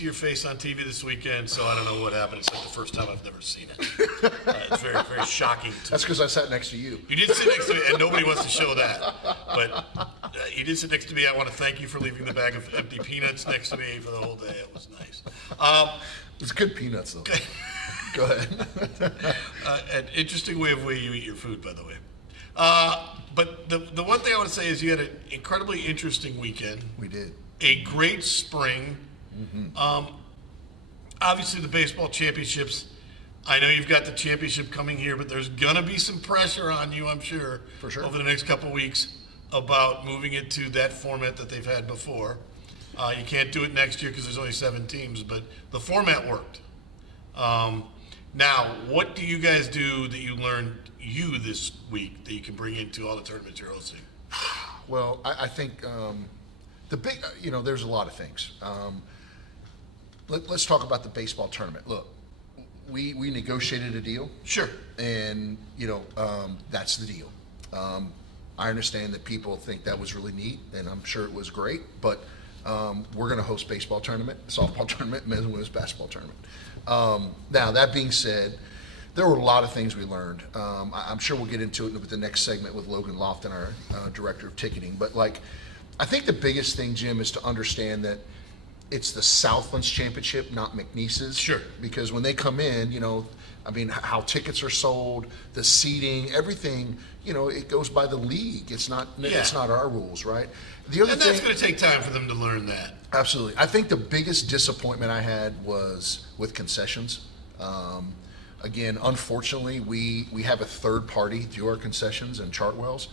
see your face on TV this weekend, so I don't know what happened. It's like the first time I've never seen it. It's very, very shocking to That's me. because I sat next to you. You did sit next to me, and nobody wants to show that. But you did sit next to me. I want to thank you for leaving the bag of empty peanuts next to me for the whole day. It was nice. It's good peanuts, though. Go ahead. An interesting way you eat your food, by the way. But the one thing I want to say is you had an incredibly interesting weekend. We did. A great spring. Obviously, the baseball championships. I know you've got the championship coming here, but there's gonna be some pressure on you, I'm sure, For sure. over the next couple of weeks about moving it to that format that they've had before. You can't do it next year because there's only 7 teams, but the format worked. Now, what do you guys do that you learned this week that you can bring into all the tournaments you're hosting? Well, I think the big, there's a lot of things. Let's talk about the baseball tournament. Look, we negotiated a deal. Sure. And, that's the deal. I understand that people think that was really neat, and I'm sure it was great, but we're going to host baseball tournament, softball tournament, men's and women's basketball tournament. Now, that being said, there were a lot of things we learned. I'm sure we'll get into it with the next segment with Logan Lofton, our director of ticketing. But, I think the biggest thing, Jim, is to understand that it's the Southlands Championship, not McNeese's. Sure. Because when they come in, how tickets are sold, the seating, everything, it goes by the league. It's not our rules, right? The other And that's going to take time for them to learn that. Absolutely. I think the biggest disappointment I had was with concessions. Again, unfortunately, we have a third party do our concessions in Chartwells.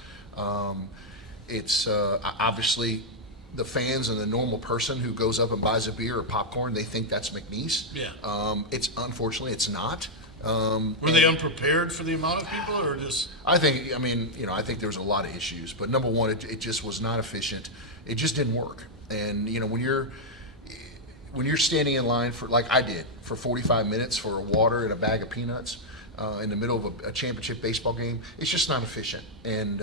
It's obviously the fans and the normal person who goes up and buys a beer or popcorn, they think that's McNeese. Yeah. It's unfortunately it's not. Were they unprepared for the amount of people, or just? I think there was a lot of issues, but number one, it just was not efficient. It just didn't work. And when you're standing in line for, like I did, for 45 minutes for a water and a bag of peanuts in the middle of a championship baseball game, it's just not efficient, and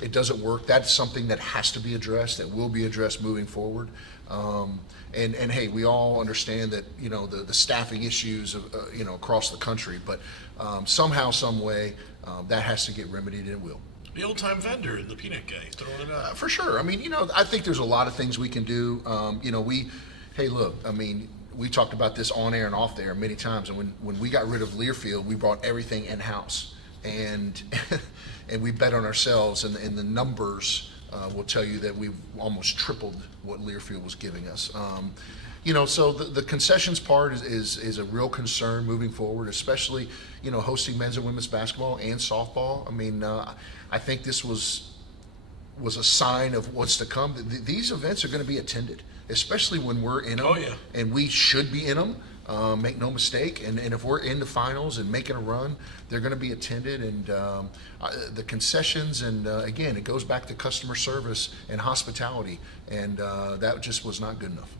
it doesn't work. That's something that has to be addressed, that will be addressed moving forward. And hey, we all understand that the staffing issues across the country, but somehow, some way, that has to get remedied, and it will. The old-time vendor and the peanut guy throwing it out. For sure. I mean, I think there's a lot of things we can do. Hey, look, we talked about this on air and off there many times, and when we got rid of Learfield, we brought everything in-house, and and we bet on ourselves, and the numbers will tell you that we've almost tripled what Learfield was giving us. So the concessions part is a real concern moving forward, especially, hosting men's and women's basketball and softball. I think this was a sign of what's to come. These events are going to be attended, especially when we're in them. Oh, yeah. And we should be in them, make no mistake. And if we're in the finals and making a run, they're going to be attended. And the concessions, and again, it goes back to customer service and hospitality. And that just was not good enough.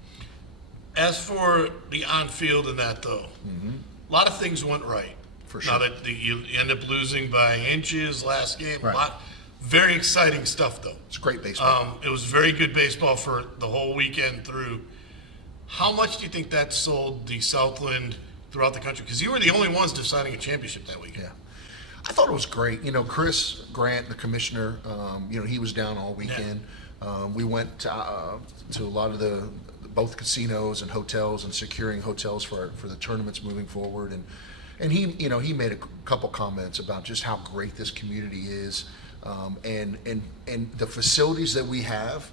As for the on-field and that, though, a lot of things went right. For sure. Now that you end up losing by inches last game, Right. Very exciting stuff, though. It's great baseball. It was very good baseball for the whole weekend through. How much do you think that sold the Southland throughout the country? Because you were the only ones deciding a championship that weekend. Yeah. I thought it was great. Chris Grant, the commissioner, he was down all weekend. We went to a lot of both casinos and hotels and securing hotels for the tournaments moving forward. And he made a couple comments about just how great this community is. And the facilities that we have,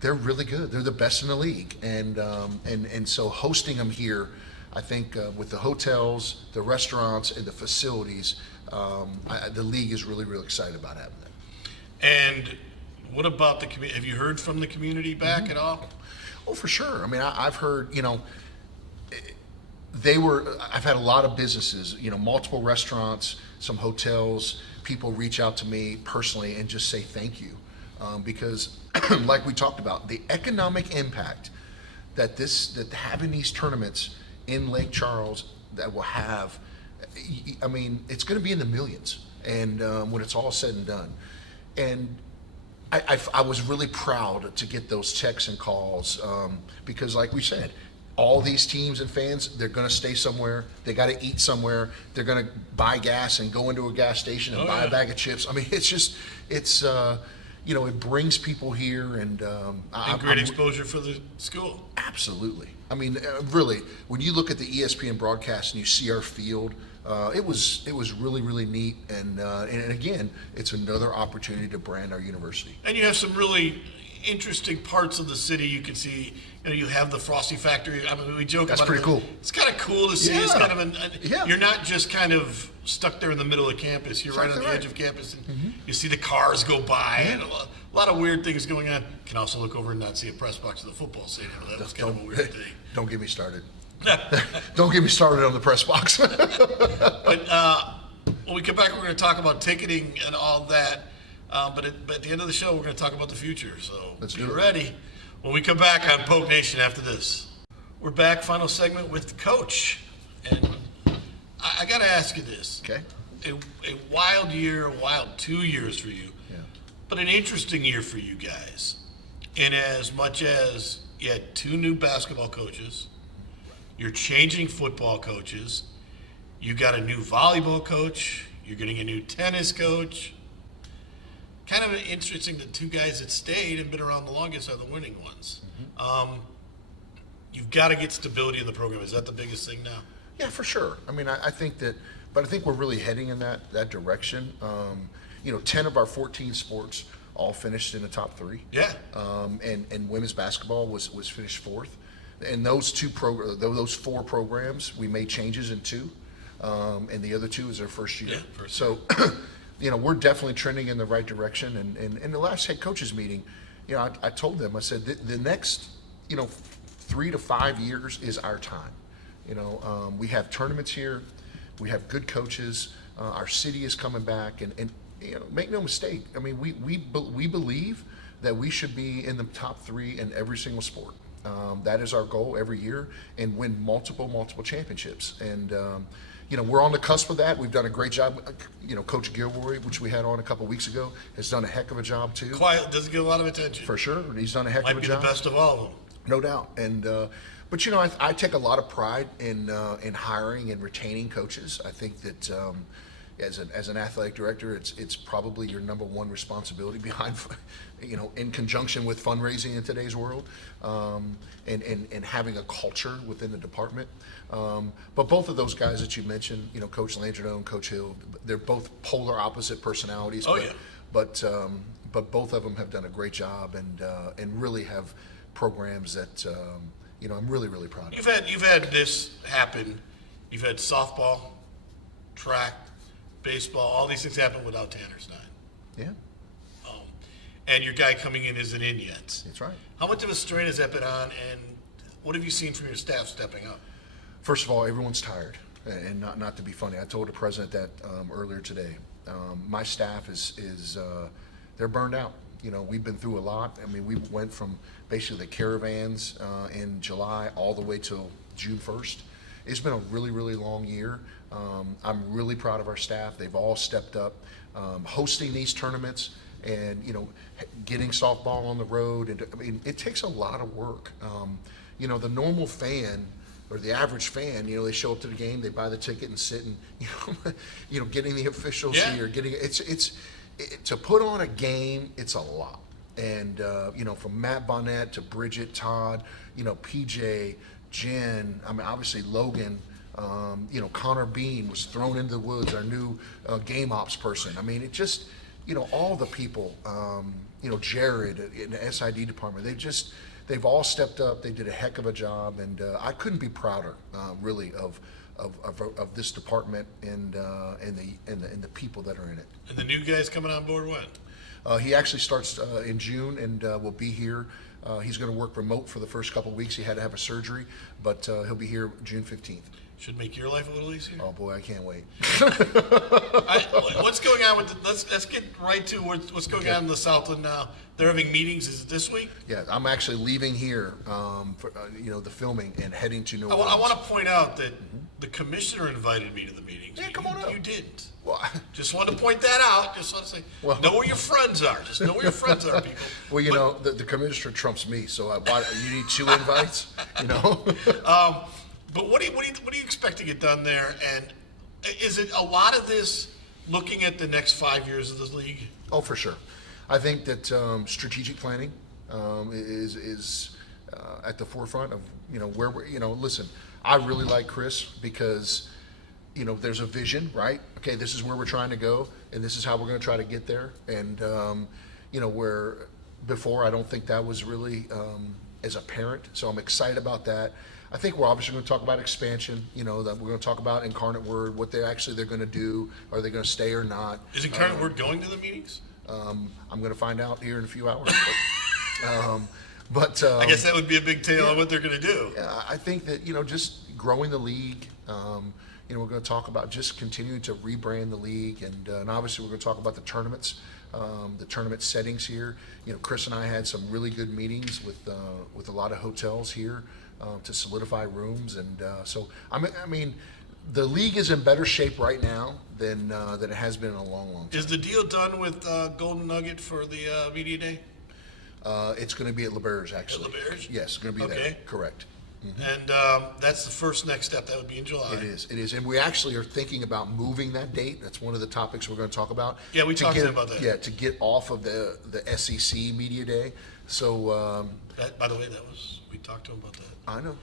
they're really good. They're the best in the league. And so hosting them here, I think with the hotels, the restaurants, and the facilities, the league is really, really excited about having them. And what about the community? Have you heard from the community back at all? Oh, for sure. I've heard, I've had a lot of businesses, multiple restaurants, some hotels, people reach out to me personally and just say thank you. Because like we talked about, the economic impact that having these tournaments in Lake Charles that will have, it's going to be in the millions. And when it's all said and done. And I was really proud to get those texts and calls because, like we said, all these teams and fans, they're going to stay somewhere. They got to eat somewhere. They're going to buy gas and go into a gas station and buy a bag of chips. I mean, it's it brings people here, and great exposure for the school. Absolutely. I mean, really, when you look at the ESPN broadcast and you see our field, it was really, really neat, and again, it's another opportunity to brand our university. And you have some really interesting parts of the city. You can see, you have the Frosty Factory. I mean, we joke That's about pretty it. cool. It's kind of cool to see. It's Yeah. kind of you're not just kind of stuck there in the middle of campus. You're right on the edge of campus, and you see the cars go by, and a lot of weird things going on. You can also look over and not see a press box of the football stadium. That was kind of a weird thing. Don't get me started. Don't get me started on the press box. But when we come back, we're going to talk about ticketing and all that. But at the end of the show, we're going to talk about the future. So Let's be do it. ready when we come back on Poke Nation after this. We're back, final segment with Coach. And I got to ask you this. Okay. A wild year, a wild 2 years for you, Yeah. but an interesting year for you guys. In as much as you had 2 new basketball coaches, you're changing football coaches, you got a new volleyball coach, you're getting a new tennis coach. Kind of interesting that 2 guys that stayed and been around the longest are the winning ones. You've got to get stability in the program. Is that the biggest thing now? Yeah, for sure. I mean, I think that, but I think we're really heading in that direction. 10 of our 14 sports all finished in the top 3. Yeah. And women's basketball was finished 4th. And those 4 programs, we made changes in 2, and the other 2 is their first year. Yeah, first so, we're definitely trending in the right direction. And in the last head coaches meeting, I told them, I said, the next, 3 to 5 years is our time. We have tournaments here, we have good coaches, our city is coming back, and make no mistake. I mean, we believe that we should be in the top 3 in every single sport. That is our goal every year, and win multiple championships. And we're on the cusp of that. We've done a great job. Coach Gilroy, which we had on a couple weeks ago, has done a heck of a job too. Quiet, doesn't get a lot of attention. For sure, he's done a heck Might of a be job. the best of all of them. No doubt. And but I take a lot of pride in hiring and retaining coaches. I think that as an athletic director, it's probably your number one responsibility behind, in conjunction with fundraising in today's world, and having a culture within the department. But both of those guys that you mentioned, Coach Landreau and Coach Hill, they're both polar opposite personalities. Oh, but, yeah. But both of them have done a great job and really have programs that I'm really, really proud of. You've had this happen. You've had softball, track, baseball, all these things happen without Tanner Stein. Yeah, And your guy coming in isn't in yet. that's right. How much of a strain has that been on, and what have you seen from your staff stepping up? First of all, everyone's tired, and not to be funny. I told the president that earlier today. My staff is they're burned out. We've been through a lot. I mean, we went from basically the caravans in July all the way till June 1st. It's been a really, really long year. I'm really proud of our staff. They've all stepped up, hosting these tournaments, and getting softball on the road. And I mean, it takes a lot of work. The normal fan or the average fan, they show up to the game, they buy the ticket and sit and getting the officials Yeah. here, getting to put on a game, it's a lot. And from Matt Bonnet to Bridget, Todd, PJ, Jen, I mean, obviously Logan, Connor Bean was thrown into the woods, our new game ops person. I mean, it just, all the people, Jared in the SID department, they've all stepped up. They did a heck of a job, and I couldn't be prouder, really, of this department and the people that are in it. And the new guy's coming on board when? He actually starts in June and will be here. He's going to work remote for the first couple of weeks. He had to have a surgery, but he'll be here June 15th. Should make your life a little easier. Oh boy, I can't wait. What's going on with let's get right to what's going on in the Southland now. They're having meetings. Is it this week? Yeah, I'm actually leaving here for the filming and heading to New I Orleans. want to point out that the commissioner invited me to the meetings. Yeah, come on up. You didn't. Well, Just wanted to point that out. Just want to say, Well- know where your friends are. Just know where your friends are, people. well, you know, the commissioner trumps me, so why, you need 2 invites, you know? But what do you expect to get done there? And is it a lot of this looking at the next 5 years of this league? Oh, for sure. I think that strategic planning is at the forefront of, you know, where we're, you know, listen, I really like Chris because, you know, there's a vision, right? Okay, this is where we're trying to go, and this is how we're going to try to get there. And, you know, where before I don't think that was really as apparent. So I'm excited about that. I think we're obviously going to talk about expansion, you know, that we're going to talk about Incarnate Word, what they're going to do. Are they going to stay or not? Is Incarnate Word going to the meetings? I'm going to find out here in a few hours. But I guess that would be a big tale on what they're going to do. I think that, you know, just growing the league, you know, we're going to talk about just continuing to rebrand the league, and obviously we're going to talk about the tournaments, the tournament settings here. You know, Chris and I had some really good meetings with a lot of hotels here to solidify rooms, and so I mean, the league is in better shape right now than it has been in a long, long time. Is the deal done with Golden Nugget for the media day? It's going to be at LeBear's, actually. At LeBear's? Yes, it's going to be there. Okay. Correct. And that's the first next step. That would be in July. It is, and we actually are thinking about moving that date. That's one of the topics we're going to talk about. Yeah, we To talked get- about that. Yeah, to get off of the SEC media day. So That, by the way, we talked to him about that. I know.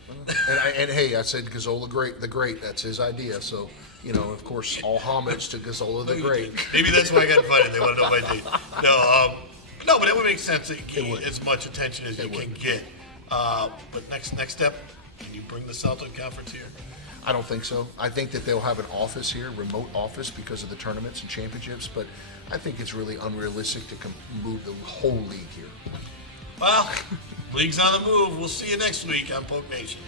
And hey, I said Gazzola the Great. That's his idea. So you know, of course, all homage to Gazzola the Great. Maybe that's why I got invited. They want to know my date. No, but it would make sense that you It would. get as much attention as you It can would. get. But next step, can you bring the Southland Conference here? I don't think so. I think that they'll have an office here, remote office, because of the tournaments and championships. But I think it's really unrealistic to move the whole league here. Well, league's on the move. We'll see you next week on Poke Nation.